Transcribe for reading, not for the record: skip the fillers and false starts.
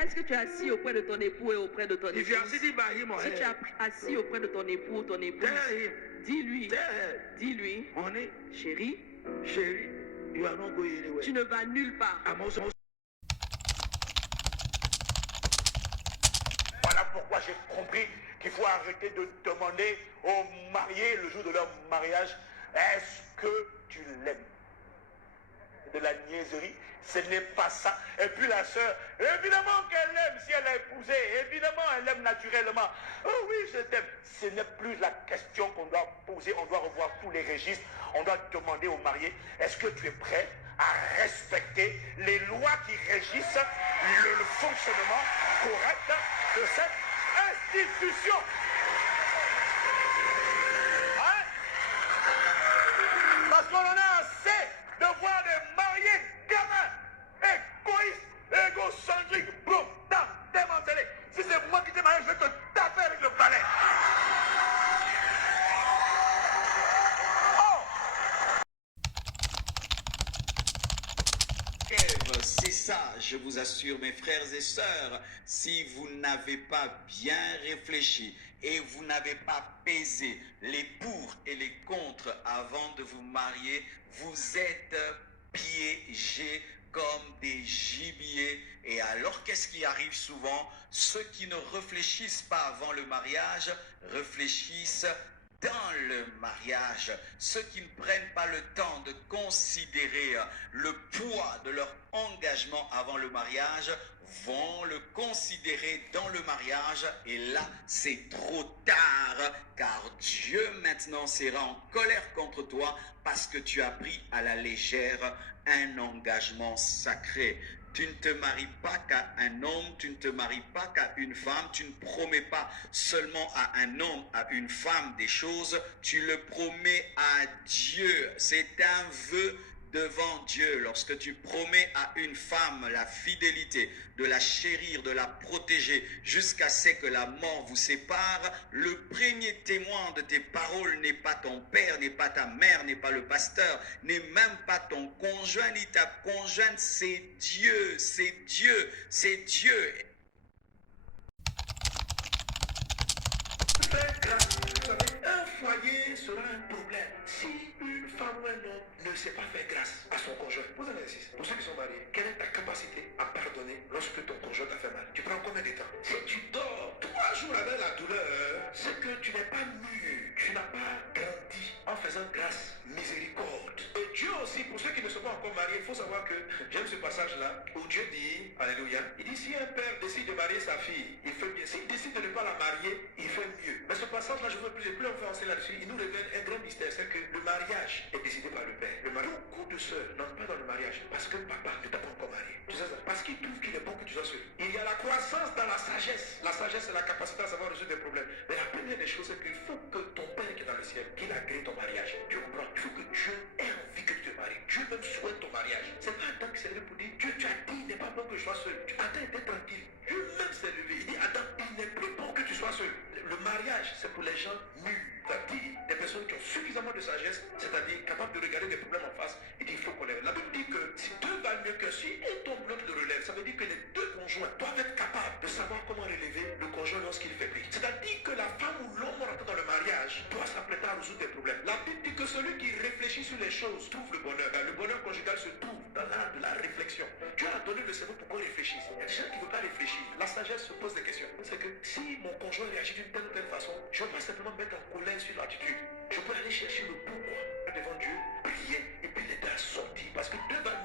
Est-ce que tu es assis auprès de ton époux et auprès de ton If you are épouse? sitting by him or Si tu es her, assis auprès de ton époux ou ton épouse, tell him, dis-lui, tell her, dis-lui, honey, chérie, chérie, you are not going anywhere. tu ne vas nulle part. I'm also. Voilà pourquoi j'ai compris qu'il faut arrêter de demander aux mariés le jour de leur mariage, est-ce que tu l'aimes? De la niaiserie, ce n'est pas ça. Et puis la sœur, évidemment qu'elle aime si elle a épousé, évidemment elle aime naturellement. Oh oui, je t'aime. Ce n'est plus la question qu'on doit poser, on doit revoir tous les registres, on doit demander aux mariés, est-ce que tu es prêt à respecter les lois qui régissent le fonctionnement correct de cette institution? Hein? Parce qu'on en a assez de voir des mariés gamins, égoïstes, égocentriques, brutaux, démantelés. Si c'est moi qui t'ai marié, je vais te taper avec le balai. C'est ça, je vous assure, mes frères et sœurs, si vous n'avez pas bien réfléchi et vous n'avez pas pesé les pour et les contre avant de vous marier, vous êtes piégés comme des gibiers. Et alors, qu'est-ce qui arrive souvent? Ceux qui ne réfléchissent pas avant le mariage réfléchissent dans le mariage. Ceux qui ne prennent pas le temps de considérer le poids de leur engagement avant le mariage vont le considérer dans le mariage, et là c'est trop tard, car Dieu maintenant sera en colère contre toi parce que tu as pris à la légère un engagement sacré. Tu ne te maries pas qu'à un homme, tu ne te maries pas qu'à une femme, tu ne promets pas seulement à un homme, à une femme des choses, tu le promets à Dieu. C'est un vœu devant Dieu. Lorsque tu promets à une femme la fidélité, de la chérir, de la protéger, jusqu'à ce que la mort vous sépare, le premier témoin de tes paroles n'est pas ton père, n'est pas ta mère, n'est pas le pasteur, n'est même pas ton conjoint ni ta conjointe, c'est Dieu, c'est Dieu, c'est Dieu. Vous savez, un foyer sera un problème si une femme ou un homme ne sait pas faire grâce à son conjoint. Vous avez insisté. Pour ceux qui sont mariés, quelle est ta capacité à pardonner lorsque ton conjoint t'a fait mal? Tu prends combien de temps? Si tu dors 3 jours avec la douleur, c'est que tu n'es pas mûr, tu n'as pas grandi en faisant grâce, miséricorde. Et Dieu aussi, pour ceux qui ne sont pas encore mariés, il faut savoir que j'aime ce passage-là où Dieu dit, alléluia, il dit si un père décide de marier sa fille, il fait bien. S'il décide de ne pas la marier, il fait mieux. Mais ce passage-là, je veux plus avancer là-dessus, il nous révèle un grand mystère, c'est que le mariage est décidé par le père. Le mari, beaucoup de sœurs n'entrent pas dans le mariage parce que papa ne t'a pas encore marié. Tu sais ça? Parce qu'il trouve qu'il est bon que tu sois seul. Il y a la croissance dans la sagesse. La sagesse, c'est la capacité à savoir résoudre des problèmes. Mais la première des choses, c'est qu'il faut que ton père qui est dans le ciel, qu'il agrée ton mariage. Tu comprends? Il faut que Dieu ait envie que tu te maries. Dieu même souhaite ton mariage. C'est pas Adam qui s'est levé pour dire, Dieu, tu as dit, il n'est pas bon que je sois seul. Adam était tranquille. Dieu même s'est levé. Il dit, Adam, il n'est plus bon que tu sois seul. Le mariage, c'est pour les gens mûrs. C'est-à-dire des personnes qui ont suffisamment de sagesse, c'est-à-dire capables de regarder des problèmes en face et dire, il faut qu'on lève. La Bible dit que si deux valent mieux que si un tombe, l'autre le relève, ça veut dire que les deux conjoints doivent être capables de savoir comment relever le conjoint lorsqu'il faiblit. C'est-à-dire que la femme ou l'homme rentrant dans le mariage doit s'apprêter à résoudre des problèmes. La Bible dit que celui qui réfléchit sur les choses trouve le bonheur. Le bonheur conjugal se trouve dans l'art de la réflexion. Dieu a donné le cerveau pour qu'on réfléchisse. Il y a des gens qui ne veulent pas réfléchir. La sagesse se pose des questions. C'est que si mon conjoint réagit d'une telle ou telle façon, je ne vais pas simplement mettre en colère sur l'attitude. Je peux aller chercher le pourquoi devant Dieu, prier et puis l'aider à sortir. Parce que deux valent